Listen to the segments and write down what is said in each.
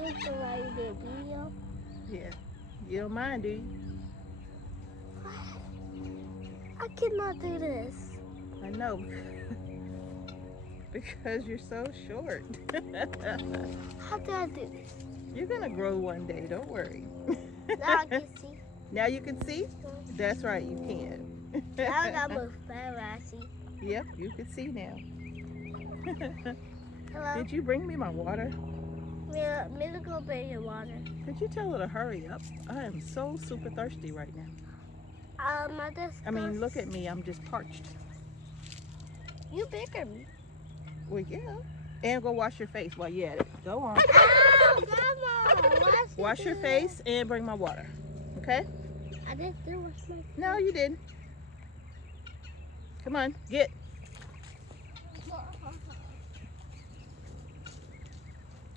used to write the video. Yeah. You don't mind, do you? I cannot do this. I know. Because you're so short. How do I do this? You're gonna grow one day, don't worry. Now I can see. Now you can see? That's right, you can. Now I got my favorite. I see. Yep, you can see now. Hello. Did you bring me my water? Yeah, I'm gonna go bring your water. Could you tell her to hurry up? I am so super thirsty right now. I mean, look at me, I'm just parched. You bigger me. Well, yeah. And go wash your face while you're at it. Go on. Oh, Grandma! Wash your face and bring my water. Okay? I didn't do wash my face. No, you didn't. Come on, get.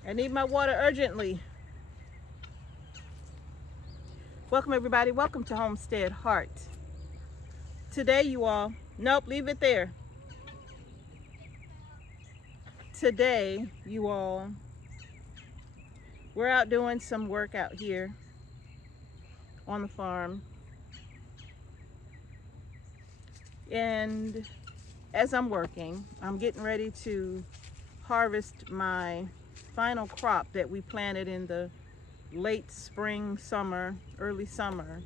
I need my water urgently. Welcome everybody, welcome to Homestead Heart. Today you all, nope, leave it there. Today you all, we're out doing some work out here on the farm. And as I'm working, I'm getting ready to harvest my final crop that we planted in the late spring, summer, early summer.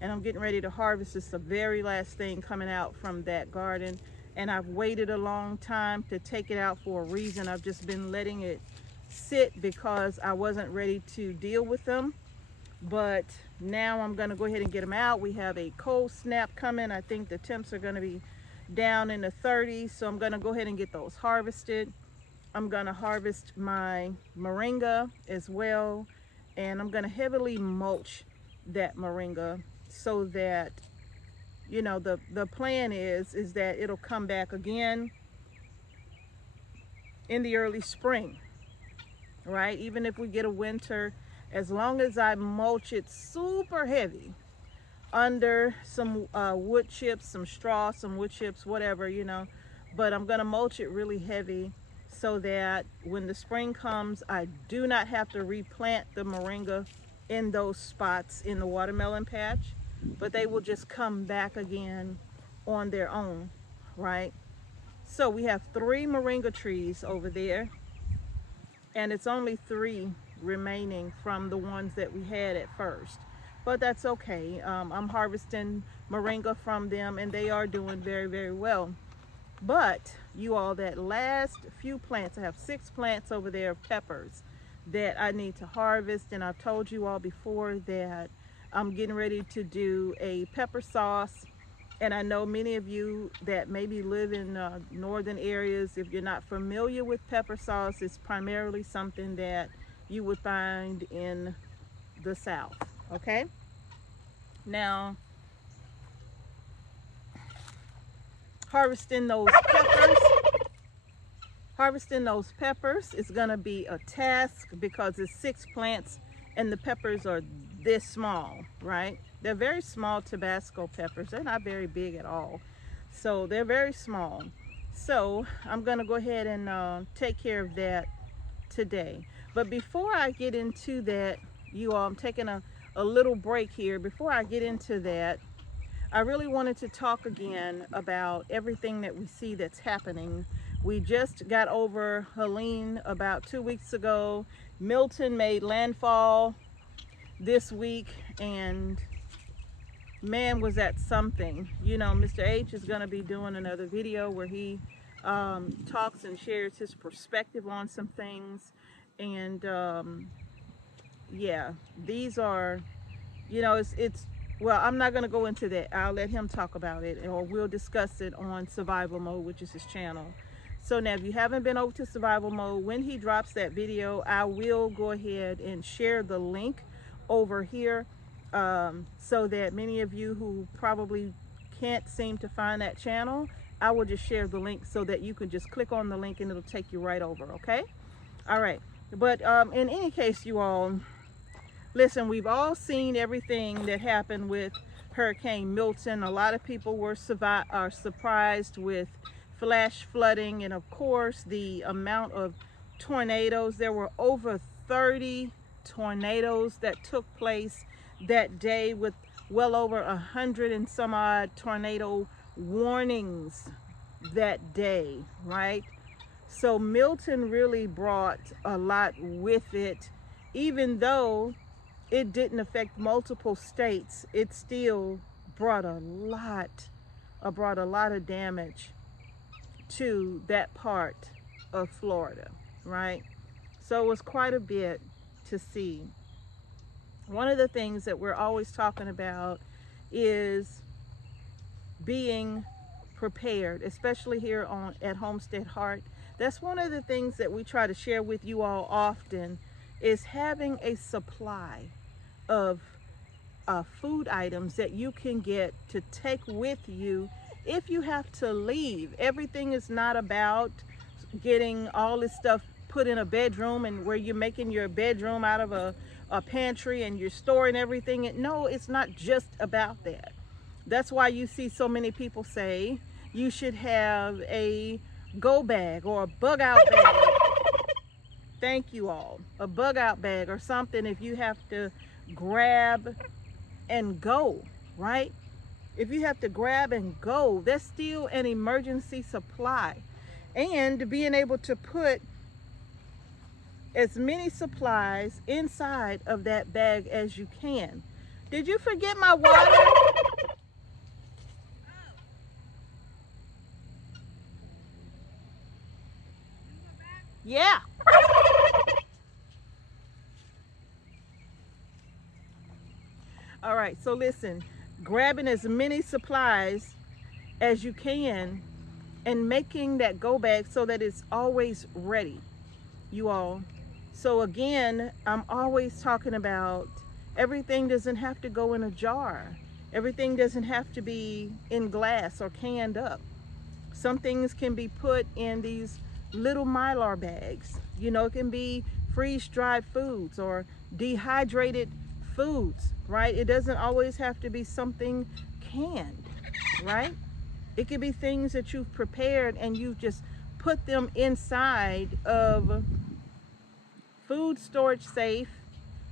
And I'm getting ready to harvest. It's the very last thing coming out from that garden. And I've waited a long time to take it out for a reason. I've just been letting it sit because I wasn't ready to deal with them. But now I'm gonna go ahead and get them out. We have a cold snap coming. I think the temps are gonna be down in the 30s. So I'm gonna go ahead and get those harvested. I'm gonna harvest my moringa as well. And I'm gonna heavily mulch that moringa so that, you know, the plan is that it'll come back again in the early spring, right? Even if we get a winter, as long as I mulch it super heavy under some wood chips, some straw, some wood chips, whatever, you know, but I'm gonna mulch it really heavy so that when the spring comes, I do not have to replant the moringa in those spots in the watermelon patch, but they will just come back again on their own, right? So we have 3 moringa trees over there, and it's only 3 remaining from the ones that we had at first, but that's okay. I'm harvesting moringa from them and they are doing very, very well. But you all, that last few plants, I have 6 plants over there of peppers that I need to harvest, and I've told you all before that I'm getting ready to do a pepper sauce. And I know many of you that maybe live in northern areas, if you're not familiar with pepper sauce, it's primarily something that you would find in the South, okay? Now, harvesting those peppers is gonna be a task because it's 6 plants and the peppers are this small, right? They're very small Tabasco peppers. They're not very big at all. So they're very small. So I'm gonna go ahead and take care of that today. But before I get into that, you all, I'm taking a little break here. Before I get into that, I really wanted to talk again about everything that we see that's happening. We just got over Helene about 2 weeks ago. Milton made landfall this week, and man, was that something. You know, Mr. H is going to be doing another video where he talks and shares his perspective on some things. And yeah, these are, you know, it's well, I'm not going to go into that. I'll let him talk about it, or we'll discuss it on Survival Mode, which is his channel. So now, if you haven't been over to Survival Mode, when he drops that video, I will go ahead and share the link over here so that many of you who probably can't seem to find that channel, I will just share the link so that you can just click on the link and it'll take you right over, okay? All right. But in any case, you all, listen, we've all seen everything that happened with Hurricane Milton. A lot of people were surprised with flash flooding, and of course the amount of tornadoes. There were over 30 tornadoes that took place that day, with well over 100 and some odd tornado warnings that day, right? So Milton really brought a lot with it. Even though it didn't affect multiple states, it still brought a lot of damage to that part of Florida, right? So it was quite a bit to see. One of the things that we're always talking about is being prepared, especially here at Homestead Heart. That's one of the things that we try to share with you all often, is having a supply of food items that you can get to take with you if you have to leave. Everything is not about getting all this stuff put in a bedroom and where you're making your bedroom out of a pantry and you're storing everything. No, it's not just about that. That's why you see so many people say you should have a go bag or a bug out bag. Thank you all. A bug out bag or something if you have to grab and go, right? If you have to grab and go, that's still an emergency supply. And being able to put as many supplies inside of that bag as you can. Did you forget my water? Yeah. All right, so listen, grabbing as many supplies as you can and making that go bag so that it's always ready, you all. So again, I'm always talking about everything doesn't have to go in a jar. Everything doesn't have to be in glass or canned up. Some things can be put in these little Mylar bags. You know, it can be freeze-dried foods or dehydrated foods, right? It doesn't always have to be something canned, right? It could be things that you've prepared and you just put them inside of food storage safe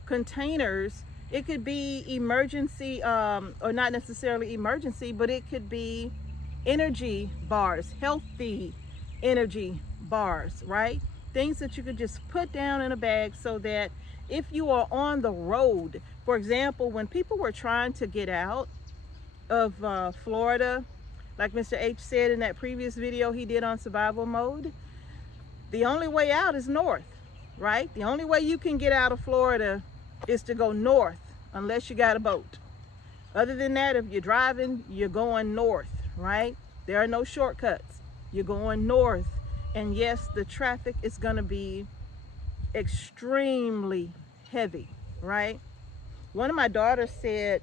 containers. It could be emergency, or not necessarily emergency, but it could be energy bars, healthy energy bars, right? Things that you could just put down in a bag so that if you are on the road, for example, when people were trying to get out of Florida, like Mr. H said in that previous video he did on survival mode, the only way out is north, right? The only way you can get out of Florida is to go north, unless you got a boat. Other than that, if you're driving, you're going north, right? There are no shortcuts. You're going north. And yes, the traffic is going to be extremely heavy, right? One of my daughters said,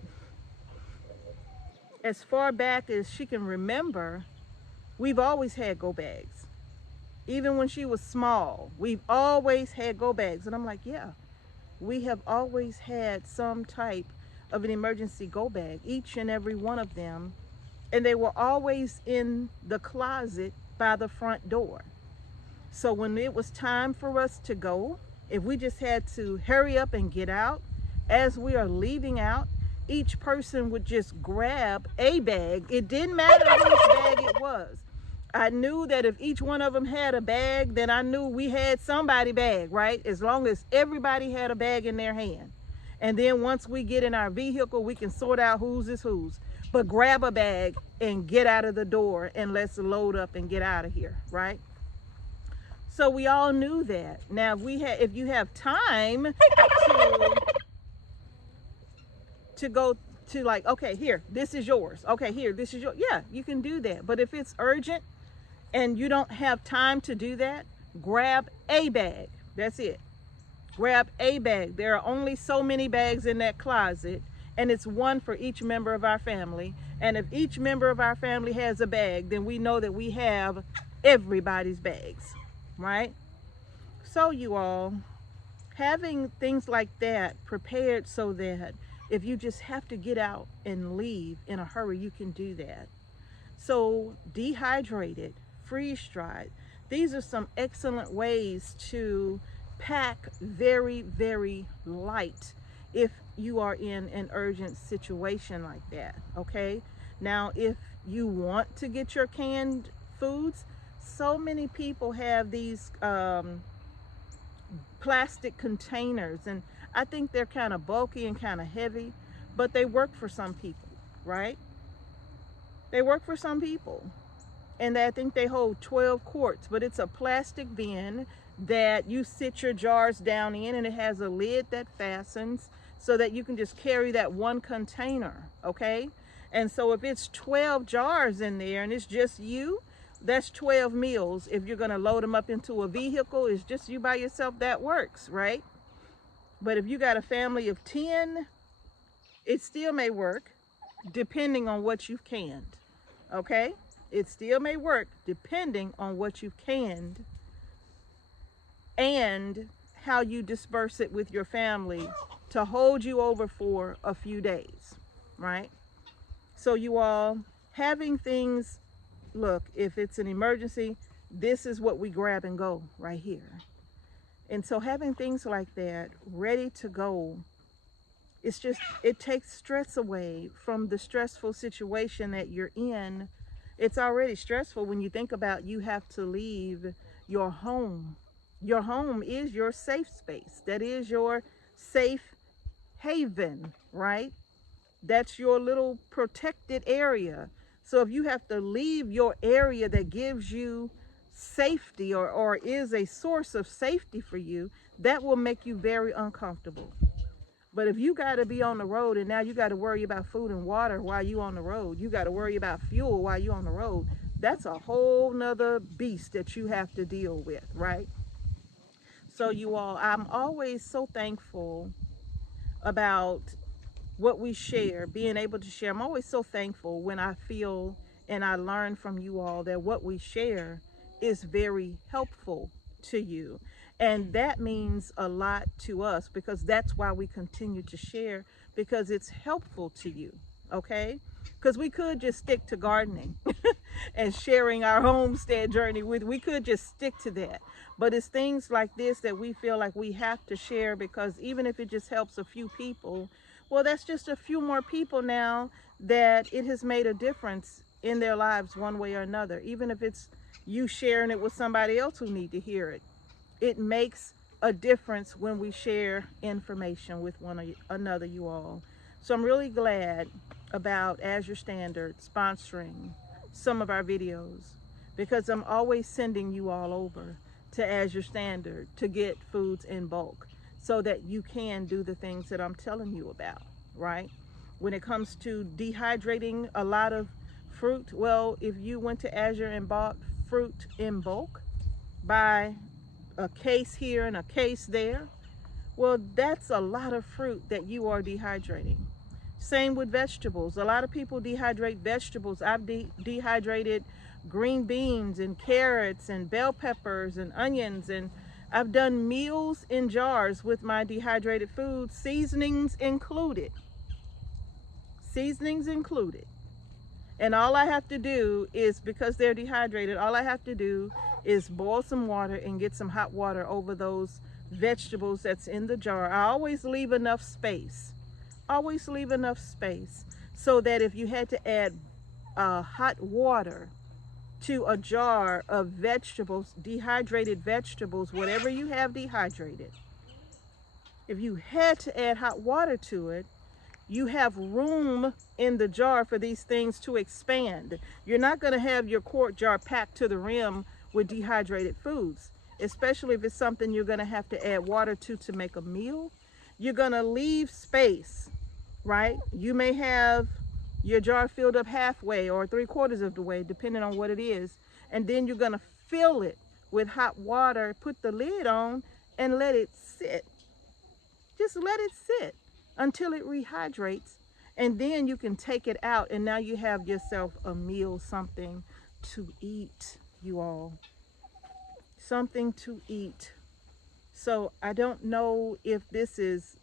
as far back as she can remember, we've always had go bags. Even when she was small, we've always had go bags. And I'm like, yeah, we have always had some type of an emergency go bag, each and every one of them. And they were always in the closet by the front door. So when it was time for us to go, if we just had to hurry up and get out, as we are leaving out, each person would just grab a bag. It didn't matter whose bag it was. I knew that if each one of them had a bag, then I knew we had somebody's bag, right? As long as everybody had a bag in their hand. And then once we get in our vehicle, we can sort out whose is whose. But grab a bag and get out of the door and let's load up and get out of here, right? So we all knew that. Now, if you have time to go to, like, okay, here, this is yours. Okay, here, this is yours. Yeah, you can do that. But if it's urgent and you don't have time to do that, grab a bag. That's it. Grab a bag. There are only so many bags in that closet, and it's one for each member of our family. And if each member of our family has a bag, then we know that we have everybody's bags, right? So you all, having things like that prepared so that if you just have to get out and leave in a hurry, you can do that. So dehydrated, freeze-dried, these are some excellent ways to pack very, very light if you are in an urgent situation like that, okay? Now, if you want to get your canned foods, so many people have these plastic containers, and I think they're kind of bulky and kind of heavy, but they work for some people, right? They work for some people. And I think they hold 12 quarts, but it's a plastic bin that you sit your jars down in, and it has a lid that fastens so that you can just carry that one container, okay? And so if it's 12 jars in there and it's just you, that's 12 meals. If you're gonna load them up into a vehicle, it's just you by yourself, that works, right? But if you got a family of 10, it still may work depending on what you've canned, okay? It still may work depending on what you've canned and how you disperse it with your family to hold you over for a few days, right? So you all, having things, look, if it's an emergency, this is what we grab and go right here. And so having things like that ready to go, it's just, it takes stress away from the stressful situation that you're in. It's already stressful when you think about you have to leave your home. Your home is your safe space. That is your safe haven, right? That's your little protected area. So if you have to leave your area that gives you safety or is a source of safety for you, that will make you very uncomfortable. But if you got to be on the road and now you got to worry about food and water while you on the road, you got to worry about fuel while you on the road, that's a whole nother beast that you have to deal with, right? So you all, I'm always so thankful about what we share, being able to share. I'm always so thankful when I feel and I learn from you all that what we share is very helpful to you. And that means a lot to us because that's why we continue to share, because it's helpful to you, okay? Because we could just stick to gardening and sharing our homestead journey with, we could just stick to that. But it's things like this that we feel like we have to share, because even if it just helps a few people, well, that's just a few more people now that it has made a difference in their lives one way or another. Even if it's you sharing it with somebody else who need to hear it. It makes a difference when we share information with one another, you all. So I'm really glad about Azure Standard sponsoring some of our videos, because I'm always sending you all over to Azure Standard to get foods in bulk so that you can do the things that I'm telling you about, right? When it comes to dehydrating a lot of fruit, well, if you went to Azure and bought fruit in bulk, buy a case here and a case there, well, that's a lot of fruit that you are dehydrating. Same with vegetables. A lot of people dehydrate vegetables. I've dehydrated green beans and carrots and bell peppers and onions, and I've done meals in jars with my dehydrated food, seasonings included. Seasonings included. And all I have to do is, because they're dehydrated, all I have to do is boil some water and get some hot water over those vegetables that's in the jar. I always leave enough space. Always leave enough space so that if you had to add hot water to a jar of vegetables, dehydrated vegetables, whatever you have dehydrated, if you had to add hot water to it, you have room in the jar for these things to expand. You're not going to have your quart jar packed to the rim with dehydrated foods, especially if it's something you're going to have to add water to make a meal. You're going to leave space, right? You may have your jar filled up halfway or 3/4 of the way, depending on what it is. And then you're going to fill it with hot water, put the lid on, and let it sit. Just let it sit until it rehydrates, and then you can take it out, and now you have yourself a meal, something to eat, you all. Something to eat. So I don't know if this is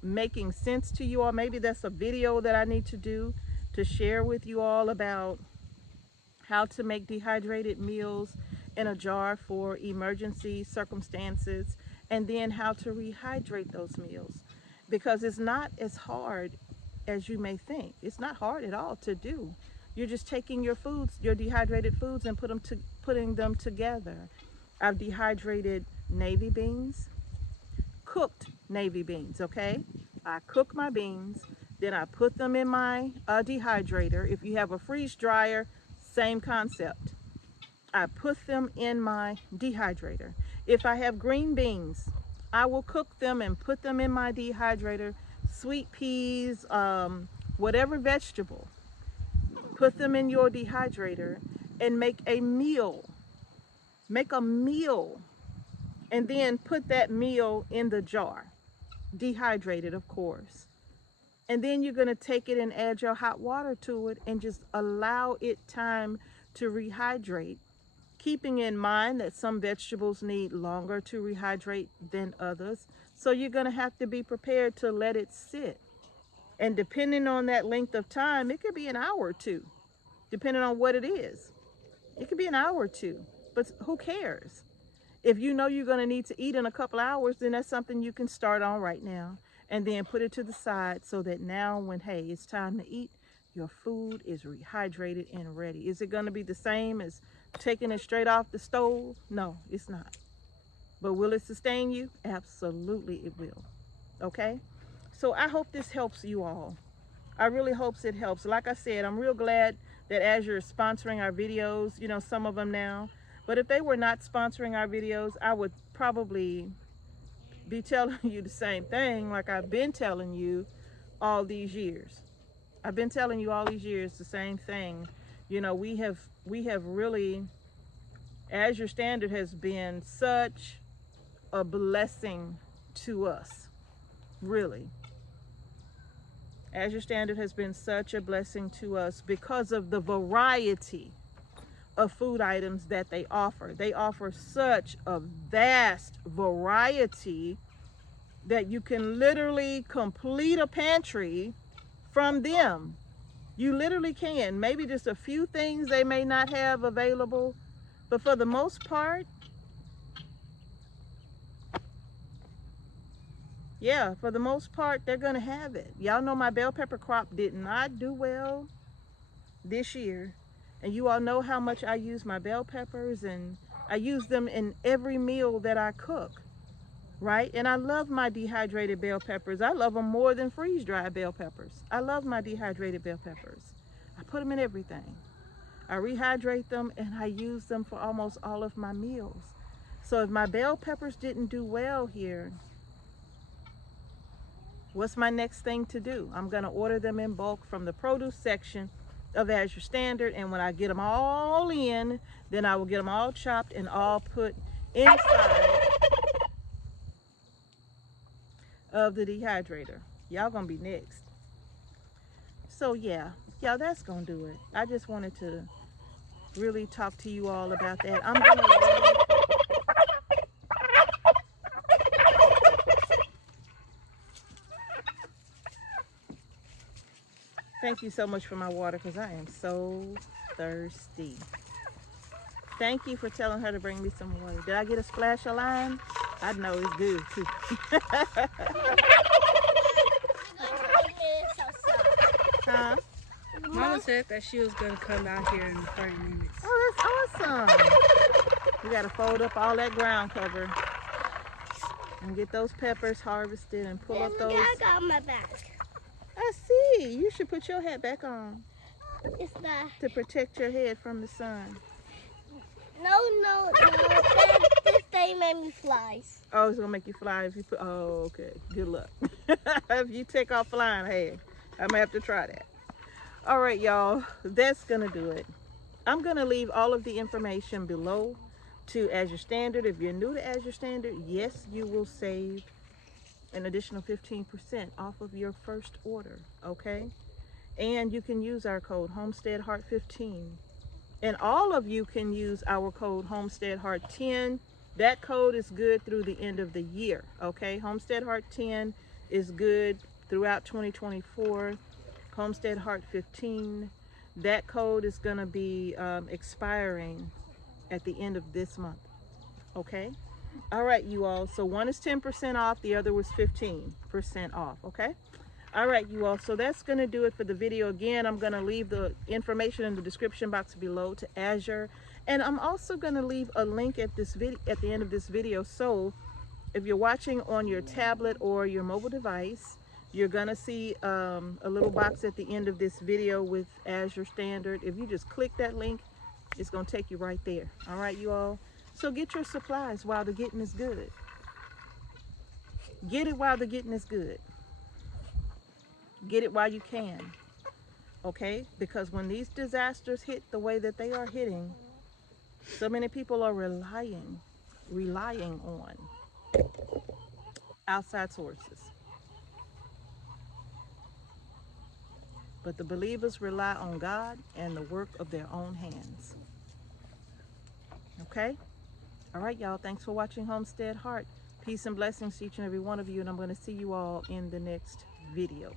making sense to you all. Maybe that's a video that I need to do to share with you all about how to make dehydrated meals in a jar for emergency circumstances, and then how to rehydrate those meals, because it's not as hard as you may think. It's not hard at all to do. You're just taking your foods, your dehydrated foods, and putting them together. I've dehydrated navy beans, cooked navy beans, okay? I cook my beans, then I put them in my dehydrator. If you have a freeze dryer, same concept. I put them in my dehydrator. If I have green beans, I will cook them and put them in my dehydrator. Sweet peas, whatever vegetable, put them in your dehydrator and make a meal. Make a meal, and then put that meal in the jar, dehydrated, of course. And then you're going to take it and add your hot water to it and just allow it time to rehydrate, keeping in mind that some vegetables need longer to rehydrate than others. So you're going to have to be prepared to let it sit. And depending on that length of time, it could be an hour or two, depending on what it is. It could be an hour or two, but who cares? If you know you're going to need to eat in a couple hours, then that's something you can start on right now, and then put it to the side so that now when, hey, it's time to eat, your food is rehydrated and ready. Is it going to be the same as taking it straight off the stove? No, it's not. But will it sustain you? Absolutely it will. Okay? So I hope this helps you all. I really hope it helps. Like I said, I'm real glad that AZURE is sponsoring our videos, you know, some of them now. But if they were not sponsoring our videos, I would probably be telling you the same thing like I've been telling you all these years. I've been telling you all these years the same thing. You know, we have really, AZURE Standard has been such a blessing to us, really. AZURE Standard has been such a blessing to us because of the variety of food items that they offer. They offer such a vast variety that you can literally complete a pantry from them. You literally can. Maybe just a few things they may not have available, but for the most part, yeah, for the most part, they're gonna have it. Y'all know my bell pepper crop did not do well this year. And you all know how much I use my bell peppers, and I use them in every meal that I cook, right? And I love my dehydrated bell peppers. I love them more than freeze-dried bell peppers. I love my dehydrated bell peppers. I put them in everything. I rehydrate them and I use them for almost all of my meals. So if my bell peppers didn't do well here, what's my next thing to do? I'm gonna order them in bulk from the produce section of AZURE Standard, and when I get them all in, then I will get them all chopped and all put inside of the dehydrator. Y'all gonna be next. So yeah, that's gonna do it. I just wanted to really talk to you all about that. I'm gonna leave. Thank you so much for my water, because I am so thirsty. Thank you for telling her to bring me some water. Did I get a splash of lime? I know it's good too. Huh? Mama said that she was going to come out here in 30 minutes. Oh, that's awesome. We got to fold up all that ground cover and get those peppers harvested and pull up those. I got my bag. I see. You should put your hat back on It's the... to protect your head from the sun. No. This thing made me fly. Oh, it's going to make you fly if you put... Oh, okay. Good luck. If you take off flying, hey, I'm going to have to try that. All right, y'all. That's going to do it. I'm going to leave all of the information below to AZURE Standard. If you're new to AZURE Standard, yes, you will save an additional 15% off of your first order, okay? And you can use our code Homestead Heart 15. And all of you can use our code Homestead Heart 10. That code is good through the end of the year, okay? Homestead Heart 10 is good throughout 2024. Homestead Heart 15, that code is going to be expiring at the end of this month. Okay? All right, you all. So one is 10% off, the other was 15% off. Okay? All right, you all. So that's going to do it for the video. Again, I'm going to leave the information in the description box below to AZURE. And I'm also going to leave a link at this video at the end of this video. So if you're watching on your tablet or your mobile device, you're going to see a little box at the end of this video with AZURE Standard. If you just click that link, it's going to take you right there. All right, you all. So get your supplies while the getting is good. Get it while the getting is good. Get it while you can. Okay? Because when these disasters hit the way that they are hitting, so many people are relying on outside sources. But the believers rely on God and the work of their own hands. Okay? All right, y'all. Thanks for watching Homestead Heart. Peace and blessings to each and every one of you. And I'm going to see you all in the next video.